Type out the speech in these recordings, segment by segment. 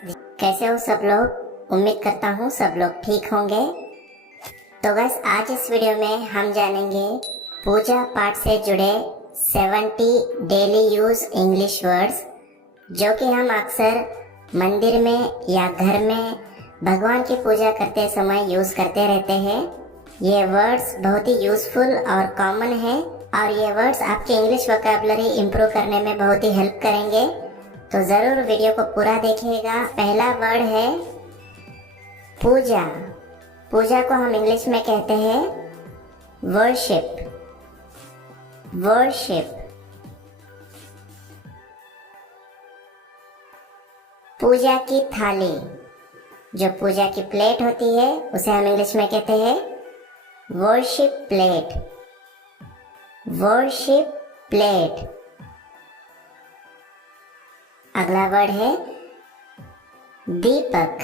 कैसे हो सब लोग। उम्मीद करता हूँ सब लोग ठीक होंगे। तो बस आज इस वीडियो में हम जानेंगे पूजा पाठ से जुड़े 70 डेली यूज इंग्लिश वर्ड्स जो कि हम अक्सर मंदिर में या घर में भगवान की पूजा करते समय यूज करते रहते हैं। ये वर्ड्स बहुत ही यूजफुल और कॉमन है और ये वर्ड्स आपके इंग्लिश वोकैबुलरी इम्प्रूव करने में बहुत ही हेल्प करेंगे। तो ज़रूर वीडियो को पूरा देखिएगा। पहला वर्ड है पूजा। पूजा को हम इंग्लिश में कहते हैं वर्शिप। वर्शिप। पूजा की थाली, जो पूजा की प्लेट होती है उसे हम इंग्लिश में कहते हैं वर्शिप प्लेट। Worship plate. अगला वर्ड है दीपक।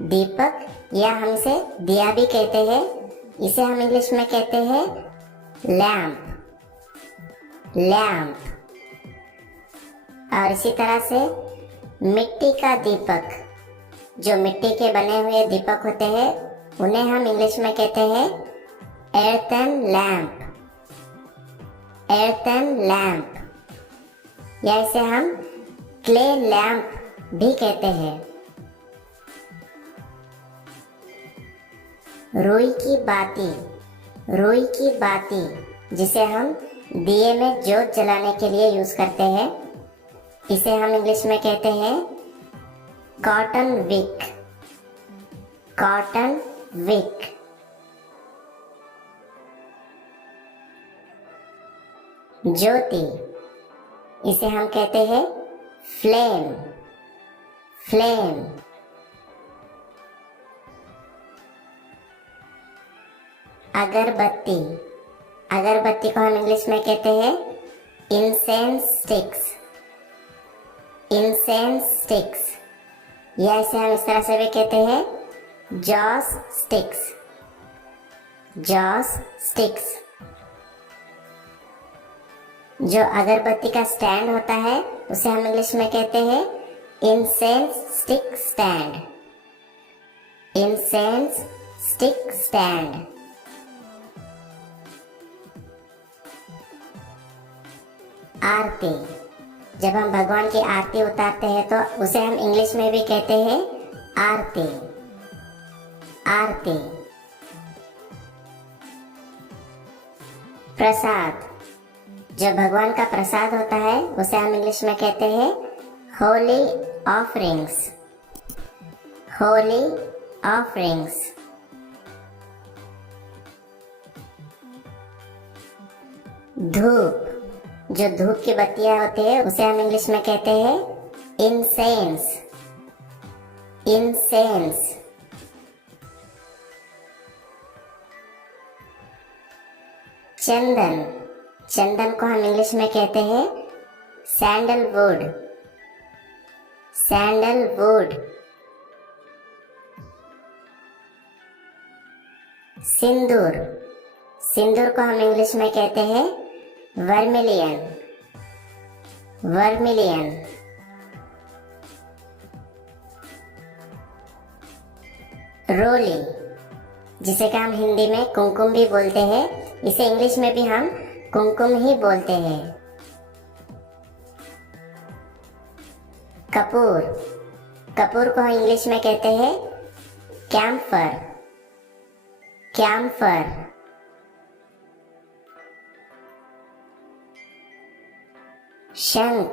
दीपक या हम इसे दिया भी कहते हैं, इसे हम इंग्लिश में कहते हैं लैंप। लैंप। और इसी तरह से मिट्टी का दीपक, जो मिट्टी के बने हुए दीपक होते हैं उन्हें हम इंग्लिश में कहते हैं एर्थन लैंप। एर्थन लैंप। या इसे हम क्ले लैंप भी कहते हैं। रुई की बाती। रुई की बाती जिसे हम दिए में जोत जलाने के लिए यूज करते हैं, इसे हम इंग्लिश में कहते हैं कॉटन विक। Cotton wick. ज्योति, इसे हम कहते हैं फ्लेम। फ्लेम। अगरबत्ती। अगरबत्ती को हम इंग्लिश में कहते हैं इंसेंस स्टिक्स। Incense sticks. या इसे हम इस तरह से भी कहते हैं जॉस स्टिक्स। Jos sticks. जो अगरबत्ती का स्टैंड होता है उसे हम इंग्लिश में कहते हैं incense stick stand. Incense stick stand. Aarti. जब हम भगवान की आरती उतारते हैं तो उसे हम इंग्लिश में भी कहते हैं आरती। आरती। प्रसाद। जो भगवान का प्रसाद होता है उसे हम इंग्लिश में कहते हैं होली ऑफरिंग्स। होली ऑफरिंग्स। धूप। जो धूप की बत्तियां होती है उसे हम इंग्लिश में कहते हैं इंसेंस। इंसेंस। चंदन। चंदन को हम इंग्लिश में कहते हैं सैंडलवुड। सैंडलवुड। सिंदूर। सिंदूर को हम इंग्लिश में कहते हैं वर्मिलियन। वर्मिलियन। रोली, जिसे का हम हिंदी में कुमकुम भी बोलते हैं, इसे इंग्लिश में भी हम कुमकुम ही बोलते हैं। कपूर। कपूर को हम इंग्लिश में कहते हैं कैम्फर। कैम्फर। शंख।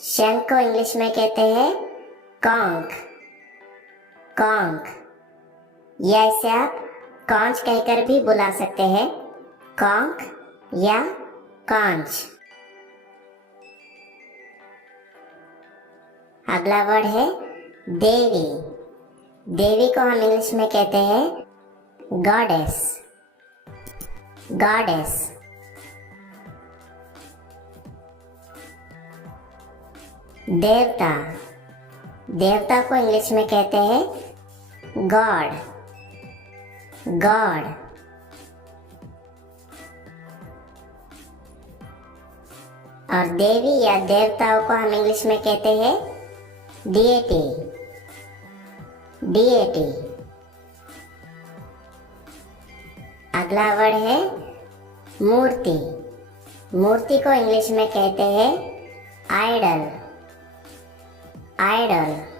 शंख को इंग्लिश में कहते हैं कॉन्क। कॉन्क। या इसे आप कॉन्च कहकर भी बुला सकते हैं, कॉन्क या कॉन्च। अगला वर्ड है देवी। देवी को हम इंग्लिश में कहते हैं गॉडेस। गॉडेस। देवता। देवता को इंग्लिश में कहते हैं गॉड। गॉड। और देवी या देवताओं को हम इंग्लिश में कहते हैं डीएटी। डीएटी। अगला वर्ड है मूर्ति। मूर्ति को इंग्लिश में कहते हैं आइडल। आइडल।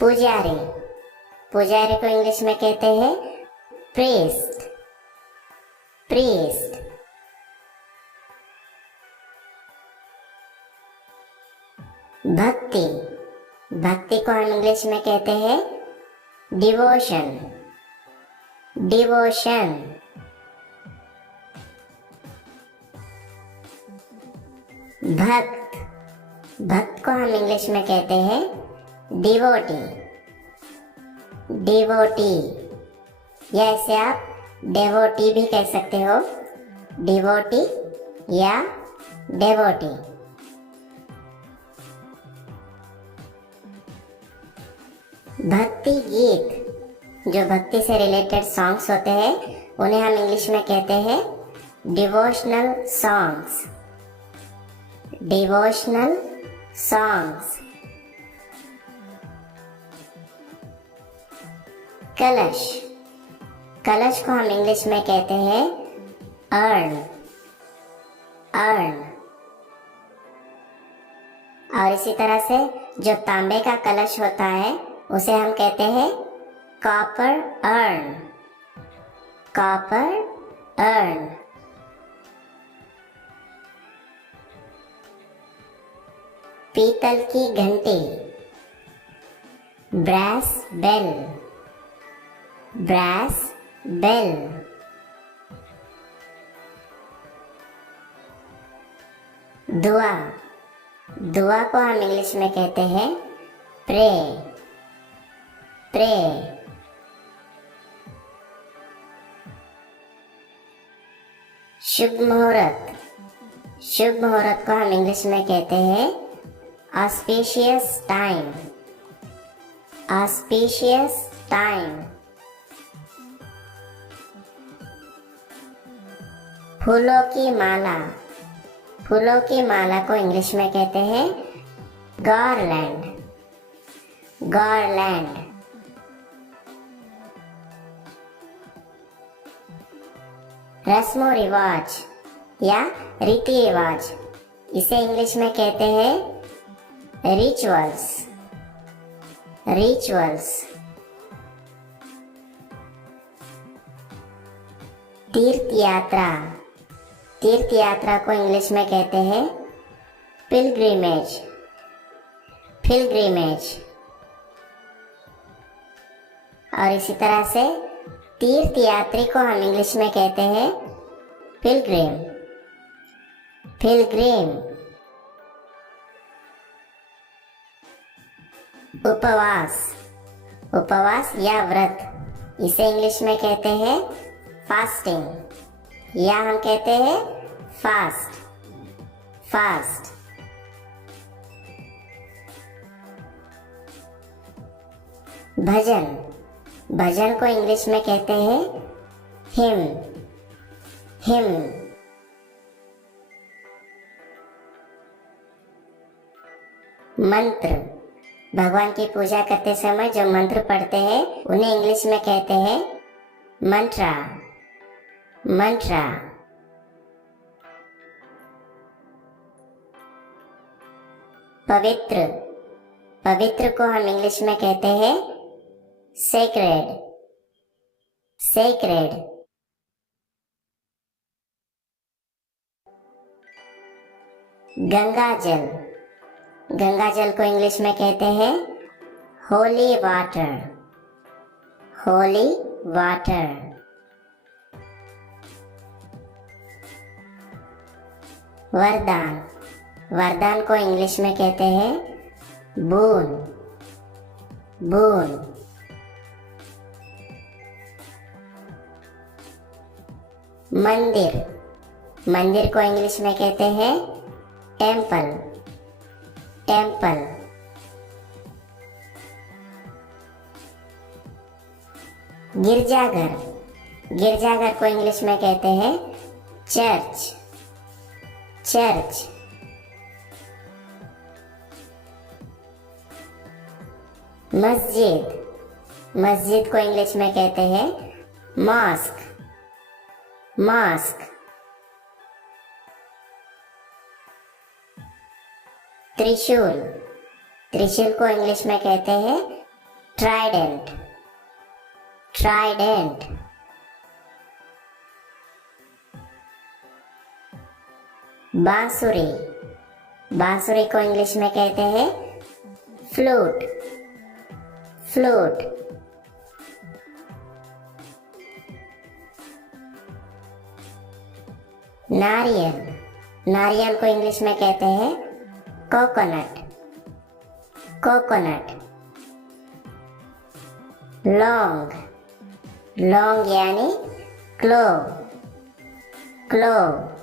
पुजारी। पुजारी को इंग्लिश में कहते हैं प्रीस्ट। प्रीस्ट। भक्ति। भक्ति को हम इंग्लिश में कहते हैं डिवोशन। डिवोशन। भक्त। भक्त को हम इंग्लिश में कहते हैं डिवोटी। डिवोटी, या ऐसे आप डेवोटी भी कह सकते हो। डिवोटी या डेवोटी। भक्ति गीत, जो भक्ति से रिलेटेड सॉन्ग्स होते हैं, उन्हें हम इंग्लिश में कहते हैं डिवोशनल सॉन्ग्स। Devotional songs. कलश। कलश को हम इंग्लिश में कहते हैं अर्न। अर्न। और इसी तरह से जो तांबे का कलश होता है उसे हम कहते हैं कॉपर अर्न। Copper earn. पीतल की घंटी, ब्रास बेल। Brass bell. दुआ। दुआ को हम इंग्लिश में कहते हैं प्रे। प्रे। शुभ मुहूर्त। शुभ मुहूर्त को हम इंग्लिश में कहते हैं ऑस्पिशियस टाइम। Auspicious time. फूलों की माला। फूलों की माला को इंग्लिश में कहते हैं गार्लैंड। गार्लैंड। रस्मो रिवाज या रीति रिवाज, इसे इंग्लिश में कहते हैं रिचुअल्स। रिचुअल्स। तीर्थ यात्रा। तीर्थ यात्रा को इंग्लिश में कहते हैं पिलग्रिमेज। पिलग्रिमेज। और इसी तरह से तीर्थ यात्री को हम इंग्लिश में कहते हैं पिलग्रिम। पिलग्रिम। उपवास। उपवास या व्रत, इसे इंग्लिश में कहते हैं फास्टिंग, या हम कहते हैं फास्ट। फास्ट। भजन। भजन को इंग्लिश में कहते हैं हिम। हिम। मंत्र। भगवान की पूजा करते समय जो मंत्र पढ़ते हैं उन्हें इंग्लिश में कहते हैं मंत्रा। मंत्रा। पवित्र। पवित्र को हम इंग्लिश में कहते हैं सेक्रेड। सेक्रेड। गंगा जल। गंगा जल को इंग्लिश में कहते हैं होली वाटर। Holy water. वरदान। वरदान को इंग्लिश में कहते हैं बून। बून। मंदिर। मंदिर को इंग्लिश में कहते हैं टेम्पल। टेम्पल। गिरजाघर। गिरजाघर को इंग्लिश में कहते हैं चर्च। चर्च। मस्जिद, मस्जिद को इंग्लिश में कहते हैं मॉस्क, मॉस्क। त्रिशूल, त्रिशूल को इंग्लिश में कहते हैं ट्राइडेंट, ट्राइडेंट। बांसुरी, बांसुरी को इंग्लिश में कहते हैं फ्लूट, फ्लूट। नारियल, नारियल को इंग्लिश में कहते हैं कोकोनट, कोकोनट। लौंग, लौंग यानी क्लोव, क्लोव।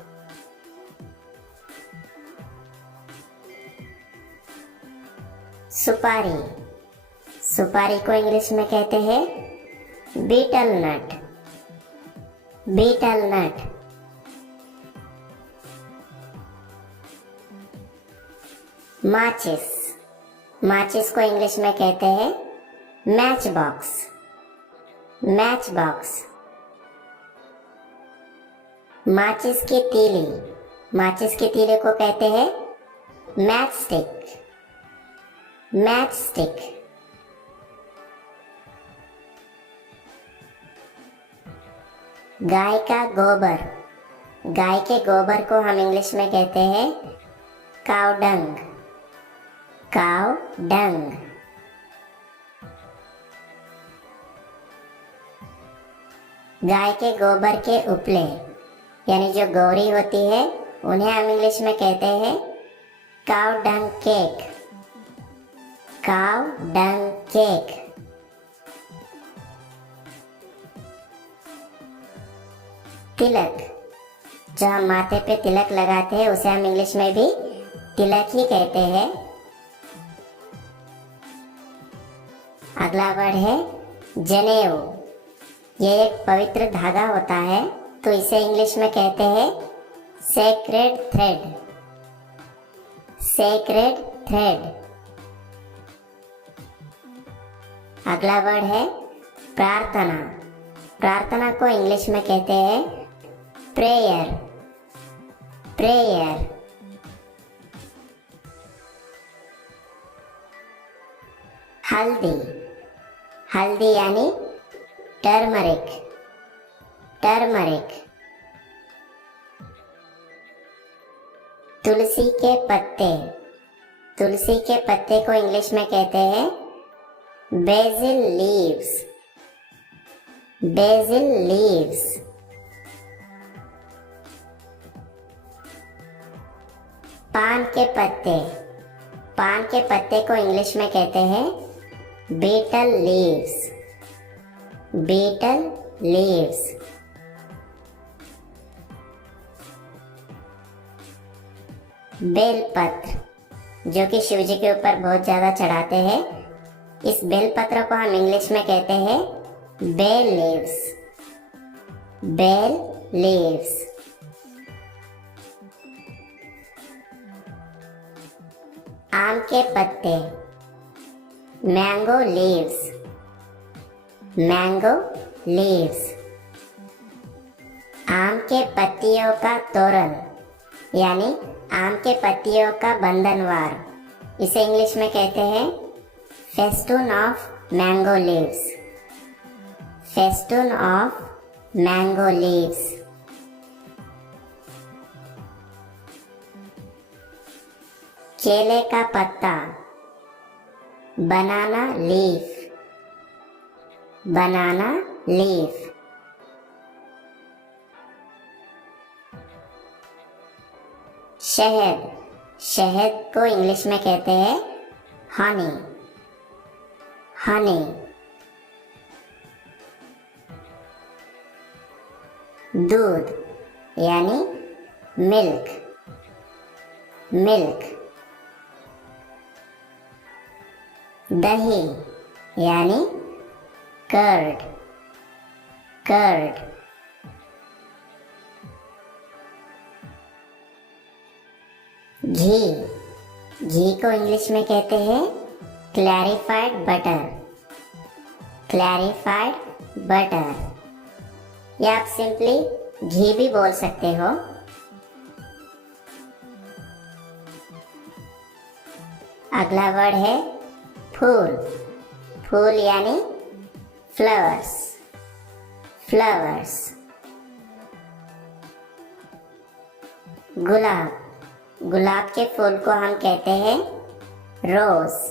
सुपारी, सुपारी को इंग्लिश में कहते हैं बीटल नट, बीटल नट। माचिस, माचिस को इंग्लिश में कहते हैं मैच बॉक्स, मैच बॉक्स। माचिस की तीली, माचिस की तीली को कहते हैं मैच स्टिक, मैच स्टिक। गाय का गोबर, गाय के गोबर को हम इंग्लिश में कहते हैं काउ डंग, काउ डंग। गाय के गोबर के उपले यानी जो गौरी होती है उन्हें हम इंग्लिश में कहते हैं cow dung cake, cow dung cake. Tilak, जो हम माथे पे तिलक लगाते हैं उसे हम इंग्लिश में भी तिलक ही कहते हैं। अगला वर्ड है जनेऊ। ये एक पवित्र धागा होता है तो इसे इंग्लिश में कहते हैं सेक्रेड थ्रेड, सेक्रेड थ्रेड। अगला वर्ड है प्रार्थना। प्रार्थना को इंग्लिश में कहते हैं प्रेयर, प्रेयर। हल्दी, हल्दी यानी टर्मरिक, टर्मरिक। तुलसी के पत्ते, तुलसी के पत्ते को इंग्लिश में कहते हैं बेसिल लीव्स, बेसिल लीव्स। पान के पत्ते, पान के पत्ते को इंग्लिश में कहते हैं बीटल लीव्स, बीटल लीव्स। बेलपत्र, जो कि शिव जी के ऊपर बहुत ज्यादा चढ़ाते हैं, इस बेलपत्र को हम इंग्लिश में कहते हैं बेल लीव्स, बेल लीव्स। आम के पत्ते, मैंगो लीव्स, मैंगो लीव्स। आम के पत्तियों का तोरण यानी आम के पत्तियों का बंधनवार, इसे इंग्लिश में कहते हैं festoon of mango leaves, festoon of mango leaves. केले का पत्ता, बनाना लीफ, बनाना लीफ। शहद, शहद को इंग्लिश में कहते हैं हनी, हनी। दूध यानी मिल्क, मिल्क। दही यानी कर्ड, कर्ड। घी, घी को इंग्लिश में कहते हैं क्लैरिफाइड बटर, क्लैरिफाइड बटर, या आप सिंपली घी भी बोल सकते हो। अगला वर्ड है फूल, फूल यानी फ्लावर्स, फ्लावर्स। गुलाब, गुलाब के फूल को हम कहते हैं रोज,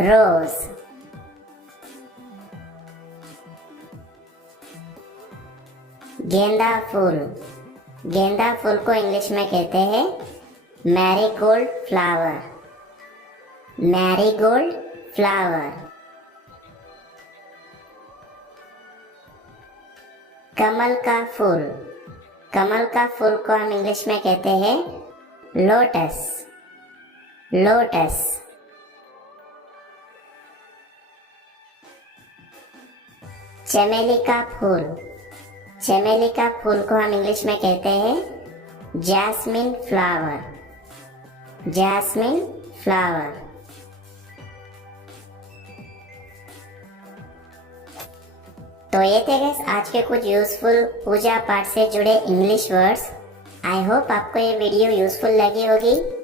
रोज। गेंदा फूल, गेंदा फूल को इंग्लिश में कहते हैं मैरीगोल्ड फ्लावर, मैरीगोल्ड फ्लावर। कमल का फूल, कमल का फूल को हम इंग्लिश में कहते हैं लोटस, लोटस। चमेली का फूल, चमेली का फूल को हम इंग्लिश में कहते हैं जैस्मिन फ्लावर, जैस्मिन फ्लावर। तो ये थे गाइस आज के कुछ यूजफुल पूजा पाठ से जुड़े इंग्लिश वर्ड्स। आई होप आपको ये वीडियो यूजफुल लगी होगी।